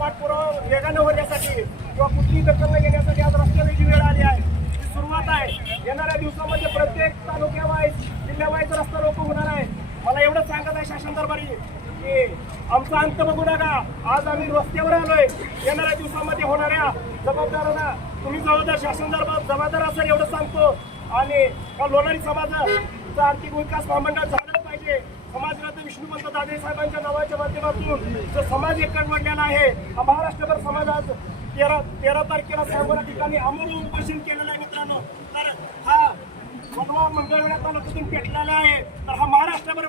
पाठपुरावा वेगानं होण्यासाठी किंवा कुठलीही दखल न घेण्यासाठी आज रस्त्याला जी वेळ आली आहे ती सुरुवात आहे. येणाऱ्या दिवसामध्ये प्रत्येक तालुक्यावाईज जिल्ह्यावाईज रस्ता रोको होणार आहे. मला एवढंच सांगत आहे शासन दरबारी की आमचा अंत बघू नका. आज आम्ही रस्त्यावर आलोय. येणाऱ्या दिवसामध्ये होणाऱ्या जबाबदारांना तुम्ही जबाबदार शासन दरबार जबाबदार असाल एवढं सांगतो. आणि लोणारी समाजाचा आर्थिक विकास महामंडळ झालंच पाहिजे. समाजरत्न विष्णुपंत दादे साहेबांच्या नावाच्या माध्यमातून जो समाज एकवटलेला आहे हा महाराष्ट्रभर समाज आज तेरा तेरा तारखेला साहेबांना ठिकाणी अमोल उपोषण केलेलं आहे मित्रांनो. तर हा वनवा मंगळवेढा तालुक्यातून पेटलेला आहे. तर हा महाराष्ट्रभर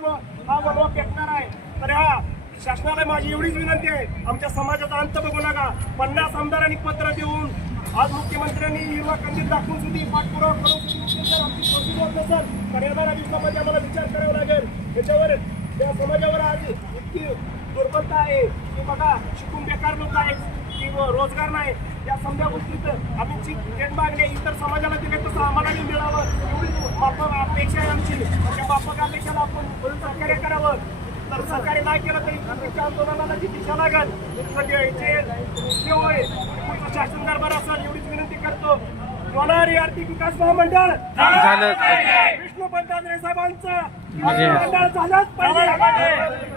हा वनवा पेटणार आहे. तर हा शासनाला माझी एवढीच विनंती आहे. आमच्या समाजाचा अंत बघू नका. पन्नास आमदारांनी पत्र देऊन आज मुख्यमंत्र्यांनी हिरवा कंदील दाखवून सुद्धा पाठपुरावा करून सुद्धा आमची नसेल तर येणाऱ्या दिवसामध्ये आम्हाला विचार त्याच्यावर त्या समाजावर आज इतकी दुर्बलता आहे की बघा शिकून बेकार लोक आहेत की रोजगार नाही. या समजा गोष्टीत आम्ही जी थेट आहे, इतर समाजाला दिले तसं आम्हालाही मिळावं. एवढीच बापा अपेक्षा आहे आमची. त्या माफक अपेक्षाला आपण सहकार्य करावं. तर सहकार्य नाही केलं तरी आंदोलनाला जी दिशा लागेल तर म्हणजे जे जे- जे होय पुढचं शासन दरबार असेल एवढीच विनंती करतो लोणारी आर्थिक विकास महामंडळ झालं. विष्णू पंत साहेबांचं मंडळ झालंच पाहिजे.